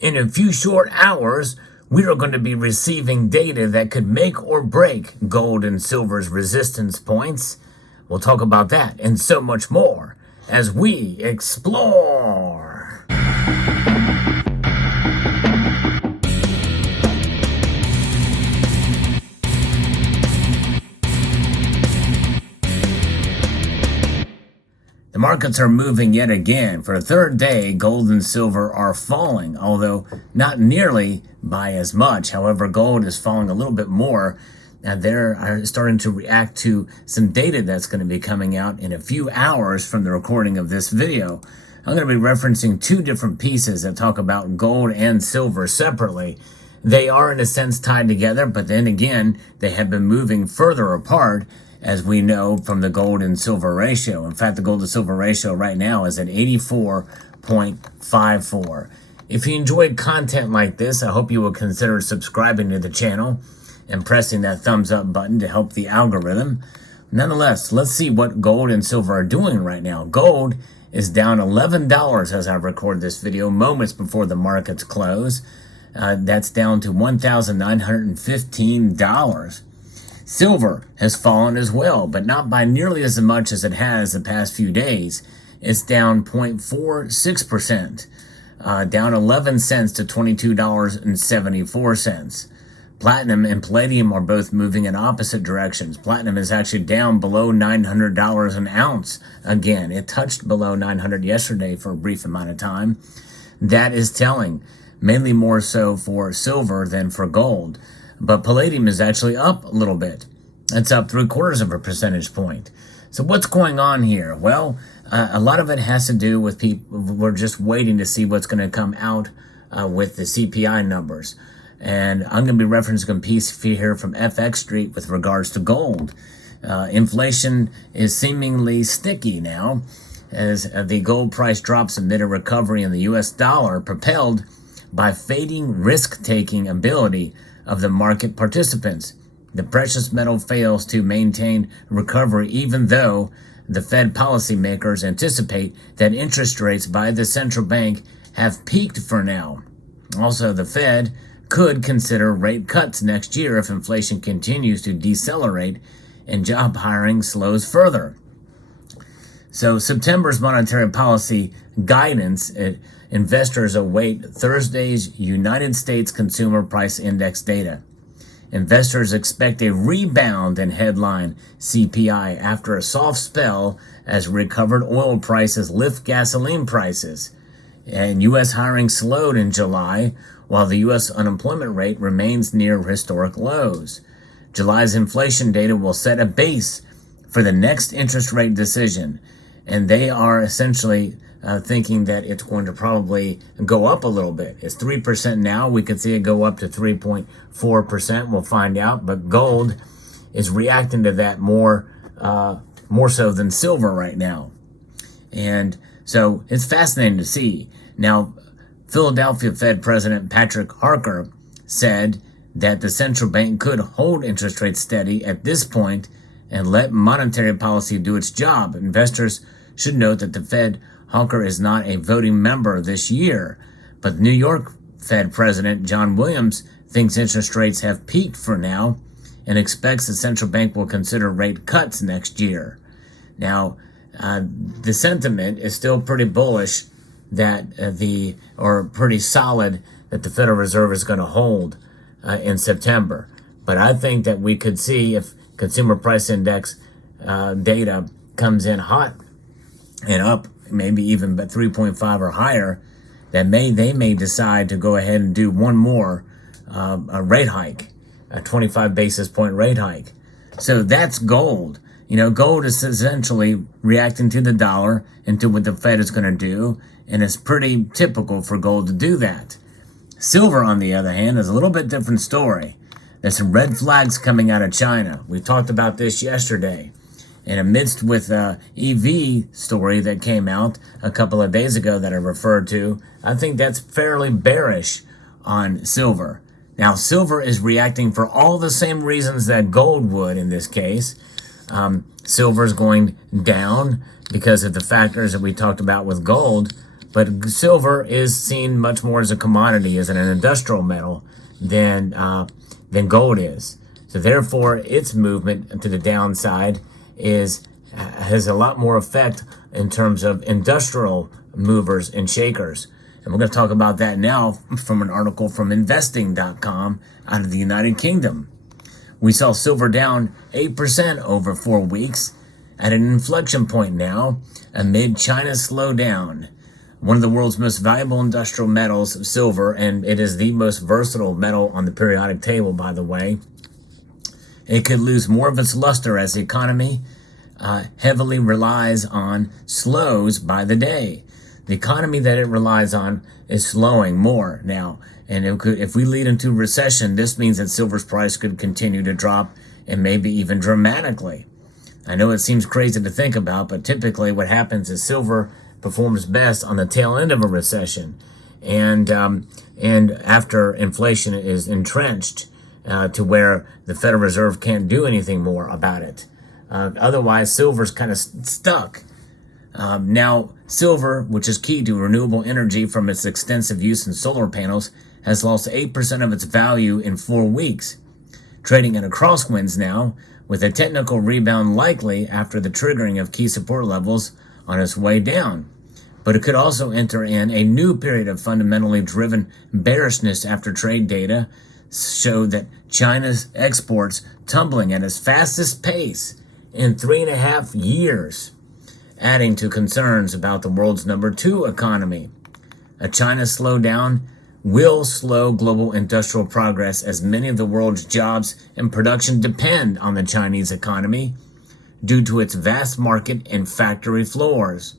In a few short hours, we are going to be receiving data that could make or break gold and silver's resistance points. We'll talk about that and so much more as we explore. The markets are moving yet again. For a third day, gold and silver are falling, although not nearly by as much. However, gold is falling a little bit more, and they're starting to react to some data that's going to be coming out in a few hours from the recording of this video. I'm going to be referencing two different pieces that talk about gold and silver separately. They are, in a sense, tied together, but then again, they have been moving further apart, as we know from the gold and silver ratio. In fact, the gold to silver ratio right now is at 84.54. If you enjoyed content like this, I hope you will consider subscribing to the channel and pressing that thumbs up button to help the algorithm. Nonetheless, let's see what gold and silver are doing right now. Gold is down $11 as I record this video, moments before the markets close. That's down to $1,915. Silver has fallen as well, but not by nearly as much as it has the past few days. It's down 0.46%, down 11 cents to $22.74. Platinum and palladium are both moving in opposite directions. Platinum is actually down below $900 an ounce again. It touched below $900 yesterday for a brief amount of time. That is telling, mainly more so for silver than for gold. But palladium is actually up a little bit. It's up 0.75 percentage point. So what's going on here? Well, a lot of it has to do with people. We're just waiting to see what's going to come out with the CPI numbers. And I'm going to be referencing a piece here from FX Street with regards to gold. Inflation is seemingly sticky now as the gold price drops amid a recovery in the U.S. dollar, propelled by fading risk-taking ability of the market participants. The precious metal fails to maintain recovery even though the Fed policymakers anticipate that interest rates by the central bank have peaked for now. Also, the Fed could consider rate cuts next year if inflation continues to decelerate and job hiring slows further. So September's monetary policy guidance, investors await Thursday's United States Consumer Price Index data. Investors expect a rebound in headline CPI after a soft spell as recovered oil prices lift gasoline prices. And U.S. hiring slowed in July, while the U.S. unemployment rate remains near historic lows. July's inflation data will set a base for the next interest rate decision, and they are essentially thinking that it's going to probably go up a little bit. It's 3% now. We could see it go up to 3.4%. We'll find out. But gold is reacting to that more so than silver right now. And so it's fascinating to see. Now, Philadelphia Fed President Patrick Harker said that the central bank could hold interest rates steady at this point and let monetary policy do its job. Investors should note that the Fed Harker is not a voting member this year, but New York Fed President John Williams thinks interest rates have peaked for now and expects the central bank will consider rate cuts next year. Now, the sentiment is still pretty bullish that pretty solid that the Federal Reserve is going to hold in September. But I think that we could see if Consumer Price Index data comes in hot and up, maybe even 3.5 or higher, that they may decide to go ahead and do one more a rate hike, a 25 basis point rate hike. So that's gold. You know, gold is essentially reacting to the dollar and to what the Fed is going to do, and it's pretty typical for gold to do that. Silver, on the other hand, is a little bit different story. There's some red flags coming out of China. We talked about this yesterday. And amidst with EV story that came out a couple of days ago that I referred to, I think that's fairly bearish on silver. Now, silver is reacting for all the same reasons that gold would in this case. Silver is going down because of the factors that we talked about with gold, But silver is seen much more as a commodity, as an industrial metal, than gold is. So therefore, its movement to the downside has a lot more effect in terms of industrial movers and shakers. And we're going to talk about that now from an article from investing.com out of the United Kingdom. We saw silver down 8% over 4 weeks at an inflection point now amid China's slowdown. One of the world's most valuable industrial metals, silver, and it is the most versatile metal on the periodic table, by the way. It could lose more of its luster as the economy heavily relies on slows by the day. The economy that it relies on is slowing more now. And if we lead into recession, this means that silver's price could continue to drop, and maybe even dramatically. I know it seems crazy to think about, but typically what happens is silver performs best on the tail end of a recession, and after inflation is entrenched to where the Federal Reserve can't do anything more about it. Otherwise, silver's kind of stuck. Now, silver, which is key to renewable energy from its extensive use in solar panels, has lost 8% of its value in 4 weeks, trading at a crosswinds now, with a technical rebound likely after the triggering of key support levels on its way down. But it could also enter in a new period of fundamentally driven bearishness after trade data showed that China's exports tumbling at its fastest pace in 3.5 years, adding to concerns about the world's number 2 economy. A China slowdown will slow global industrial progress, as many of the world's jobs and production depend on the Chinese economy due to its vast market and factory floors.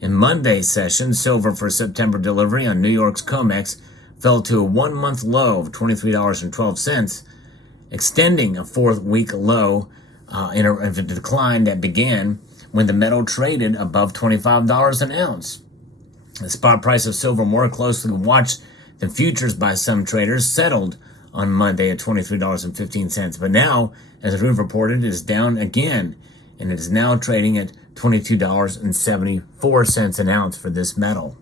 In Monday's session, silver for September delivery on New York's COMEX fell to a 1-month low of $23.12, extending a 4-week low in a decline that began when the metal traded above $25 an ounce. The spot price of silver, more closely watched than futures by some traders, settled on Monday at $23.15. But now, as we've reported, it is down again, and it is now trading at $22.74 an ounce for this metal.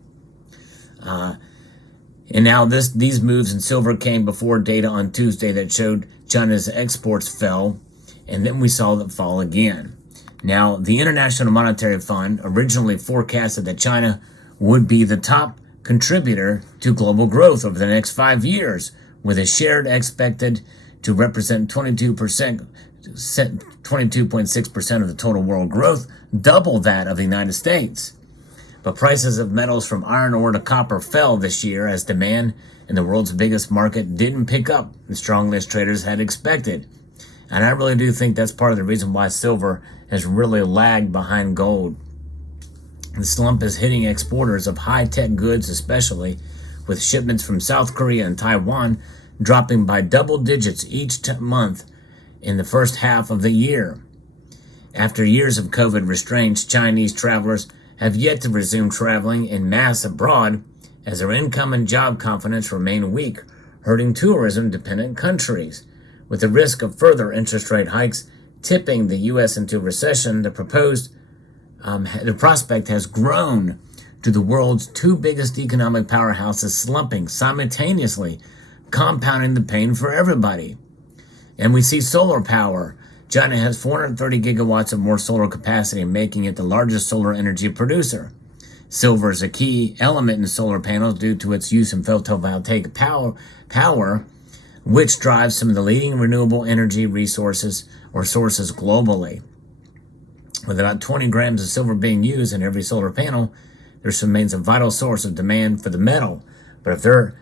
And now these moves in silver came before data on Tuesday that showed China's exports fell, and then we saw them fall again. Now, the International Monetary Fund originally forecasted that China would be the top contributor to global growth over the next 5 years, with a share expected to represent 22.6% of the total world growth, double that of the United States. But prices of metals from iron ore to copper fell this year as demand in the world's biggest market didn't pick up as strongly as traders had expected. And I really do think that's part of the reason why silver has really lagged behind gold. The slump is hitting exporters of high-tech goods especially, with shipments from South Korea and Taiwan dropping by double digits each month in the first half of the year. After years of COVID restraints, Chinese travelers have yet to resume traveling en masse abroad as their income and job confidence remain weak, hurting tourism-dependent countries. With the risk of further interest rate hikes tipping the U.S. into recession, the prospect has grown to the world's 2 biggest economic powerhouses slumping simultaneously, compounding the pain for everybody. And we see solar power. China has 430 gigawatts of more solar capacity, making it the largest solar energy producer. Silver is a key element in solar panels due to its use in photovoltaic power, which drives some of the leading renewable energy resources or sources globally. With about 20 grams of silver being used in every solar panel, there remains a vital source of demand for the metal. But if their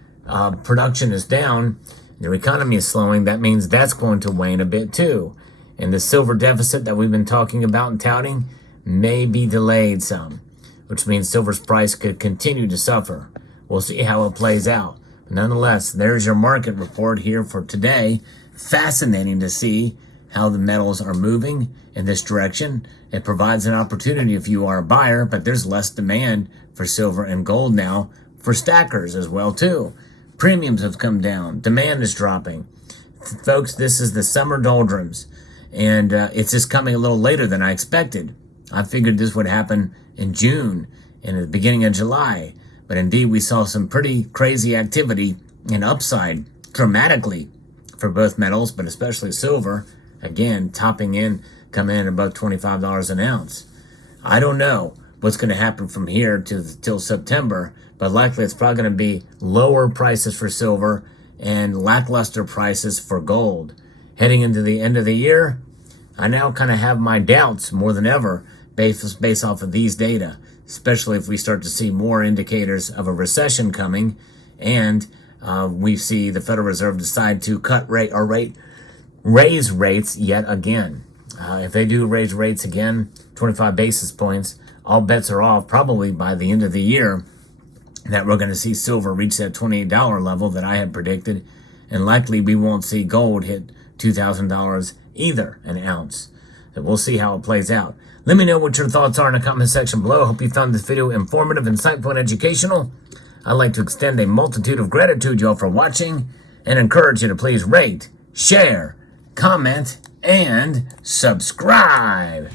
production is down, their economy is slowing, that means that's going to wane a bit too. And the silver deficit that we've been talking about and touting may be delayed some, which means silver's price could continue to suffer. We'll see how it plays out. But nonetheless, there's your market report here for today. Fascinating to see how the metals are moving in this direction. It provides an opportunity if you are a buyer, but there's less demand for silver and gold now for stackers as well too. Premiums have come down. Demand is dropping. Folks, this is the summer doldrums, and it's just coming a little later than I expected. I figured this would happen in June and at the beginning of July. But indeed, we saw some pretty crazy activity and upside dramatically for both metals, but especially silver. Again, topping in, coming in above $25 an ounce. I don't know what's going to happen from here till September, but likely it's probably going to be lower prices for silver and lackluster prices for gold. Heading into the end of the year, I now kind of have my doubts more than ever based off of these data, especially if we start to see more indicators of a recession coming and we see the Federal Reserve decide to raise rates yet again. If they do raise rates again, 25 basis points, all bets are off probably by the end of the year that we're going to see silver reach that $28 level that I had predicted, and likely we won't see gold hit $2,000 either an ounce. So we'll see how it plays out. Let me know what your thoughts are in the comment section below. Hope you found this video informative, insightful, and educational. I'd like to extend a multitude of gratitude, y'all, for watching, and encourage you to please rate, share, comment, and subscribe.